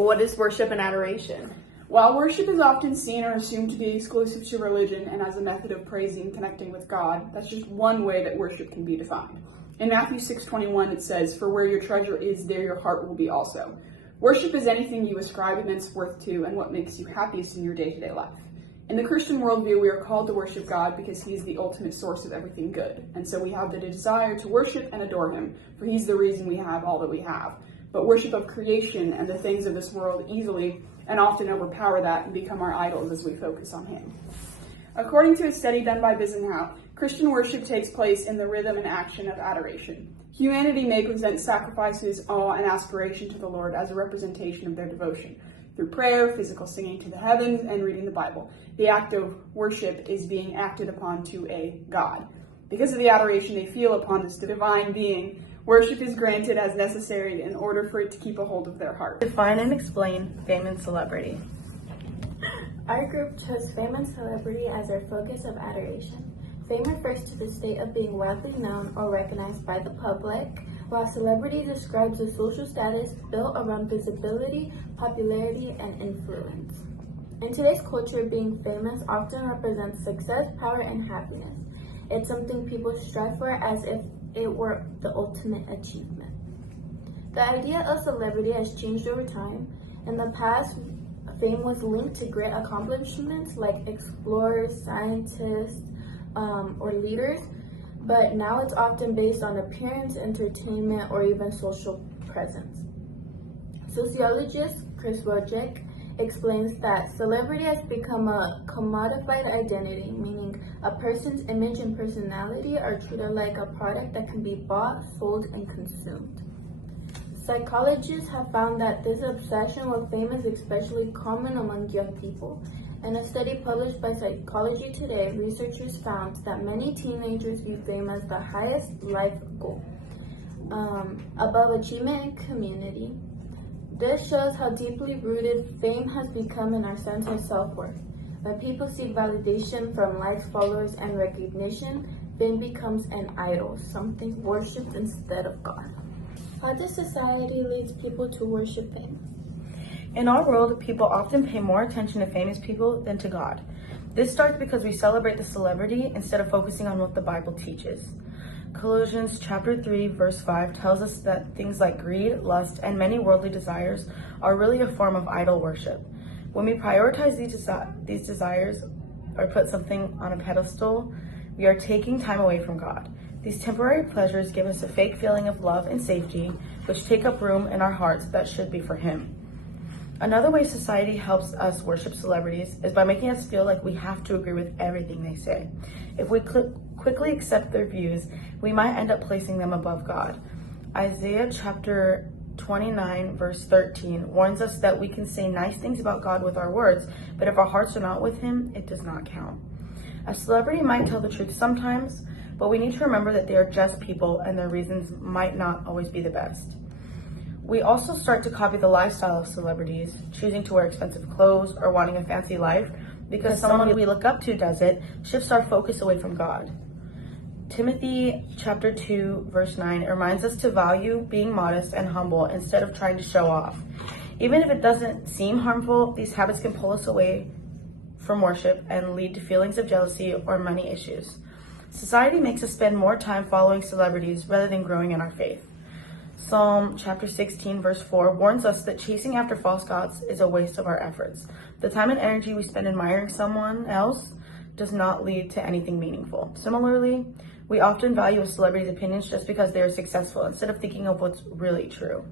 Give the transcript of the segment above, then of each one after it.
What is worship and adoration? While worship is often seen or assumed to be exclusive to religion and as a method of praising and connecting with God, that's just one way that worship can be defined. In Matthew 6:21, it says, "For where your treasure is, there your heart will be also." Worship is anything you ascribe immense worth to and what makes you happiest in your day-to-day life. In the Christian worldview, we are called to worship God because He is the ultimate source of everything good. And so we have the desire to worship and adore Him, for He's the reason we have all that we have. But worship of creation and the things of this world easily and often overpower that and become our idols as we focus on Him. According to a study done by Bisenhout, Christian worship takes place in the rhythm and action of adoration. Humanity may present sacrifices, awe, and aspiration to the Lord as a representation of their devotion. Through prayer, physical singing to the heavens, and reading the Bible, the act of worship is being acted upon to a God. Because of the adoration they feel upon this divine being, worship is granted as necessary in order for it to keep a hold of their heart. Define and explain fame and celebrity. Our group chose fame and celebrity as our focus of adoration. Fame refers to the state of being widely known or recognized by the public, while celebrity describes a social status built around visibility, popularity, and influence. In today's culture, being famous often represents success, power, and happiness. It's something people strive for as if it were the ultimate achievement. The idea of celebrity has changed over time. In the past, fame was linked to great accomplishments like explorers, scientists, or leaders, but now it's often based on appearance, entertainment, or even social presence. Sociologist Chris Wojcik explains that celebrity has become a commodified identity, meaning a person's image and personality are treated like a product that can be bought, sold, and consumed. Psychologists have found that this obsession with fame is especially common among young people. In a study published by Psychology Today, researchers found that many teenagers view fame as the highest life goal, above achievement and community. This shows how deeply rooted fame has become in our sense of self-worth. When people seek validation from likes, followers, and recognition, fame becomes an idol, something worshipped instead of God. How does society lead people to worship fame? In our world, people often pay more attention to famous people than to God. This starts because we celebrate the celebrity instead of focusing on what the Bible teaches. Colossians chapter 3, verse 5 tells us that things like greed, lust, and many worldly desires are really a form of idol worship. When we prioritize these desires or put something on a pedestal, we are taking time away from God. These temporary pleasures give us a fake feeling of love and safety, which take up room in our hearts that should be for Him. Another way society helps us worship celebrities is by making us feel like we have to agree with everything they say. If we quickly accept their views, we might end up placing them above God. Isaiah chapter 29, verse 13 warns us that we can say nice things about God with our words, but if our hearts are not with Him, it does not count. A celebrity might tell the truth sometimes, but we need to remember that they are just people and their reasons might not always be the best. We also start to copy the lifestyle of celebrities, choosing to wear expensive clothes or wanting a fancy life because someone we look up to does it, shifts our focus away from God. Timothy chapter 2, verse 9 reminds us to value being modest and humble instead of trying to show off. Even if it doesn't seem harmful, these habits can pull us away from worship and lead to feelings of jealousy or money issues. Society makes us spend more time following celebrities rather than growing in our faith. Psalm chapter 16, verse 4 warns us that chasing after false gods is a waste of our efforts. The time and energy we spend admiring someone else does not lead to anything meaningful. Similarly, we often value a celebrity's opinions just because they are successful instead of thinking of what's really true.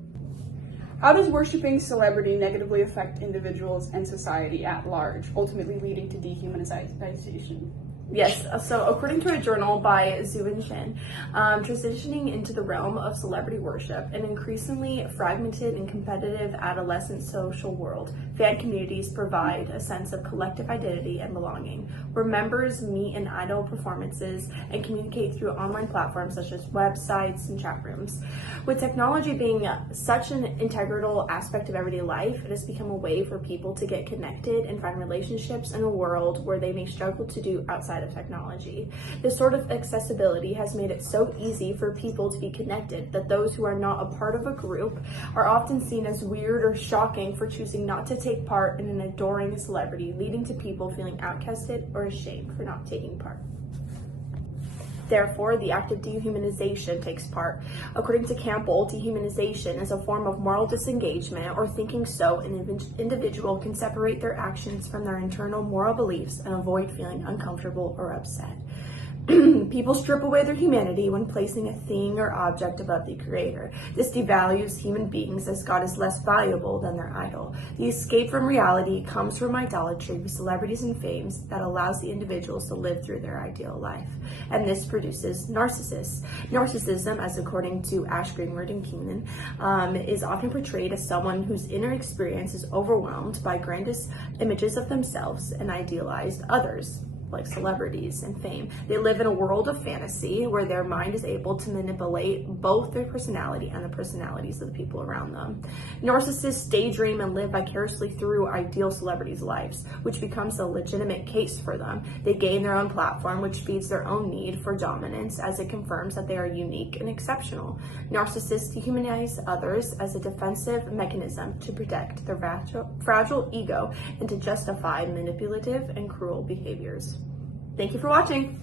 How does worshiping celebrity negatively affect individuals and society at large, ultimately leading to dehumanization? Yes, so according to a journal by Zhu Shin, transitioning into the realm of celebrity worship, an increasingly fragmented and competitive adolescent social world, fan communities provide a sense of collective identity and belonging, where members meet in idol performances and communicate through online platforms such as websites and chat rooms. With technology being such an integral aspect of everyday life, it has become a way for people to get connected and find relationships in a world where they may struggle to do outside side of technology. This sort of accessibility has made it so easy for people to be connected that those who are not a part of a group are often seen as weird or shocking for choosing not to take part in an adoring celebrity, leading to people feeling outcasted or ashamed for not taking part. Therefore, the act of dehumanization takes part. According to Campbell, dehumanization is a form of moral disengagement or thinking so an individual can separate their actions from their internal moral beliefs and avoid feeling uncomfortable or upset. People strip away their humanity when placing a thing or object above the Creator. This devalues human beings as God is less valuable than their idol. The escape from reality comes from idolatry with celebrities and fames that allows the individuals to live through their ideal life. And this produces narcissists. Narcissism, as according to Ash Greenwood and Keenan, is often portrayed as someone whose inner experience is overwhelmed by grandest images of themselves and idealized others, like celebrities and fame. They live in a world of fantasy where their mind is able to manipulate both their personality and the personalities of the people around them. Narcissists daydream and live vicariously through ideal celebrities' lives, which becomes a legitimate case for them. They gain their own platform, which feeds their own need for dominance, as it confirms that they are unique and exceptional. Narcissists dehumanize others as a defensive mechanism to protect their fragile ego and to justify manipulative and cruel behaviors. Thank you for watching.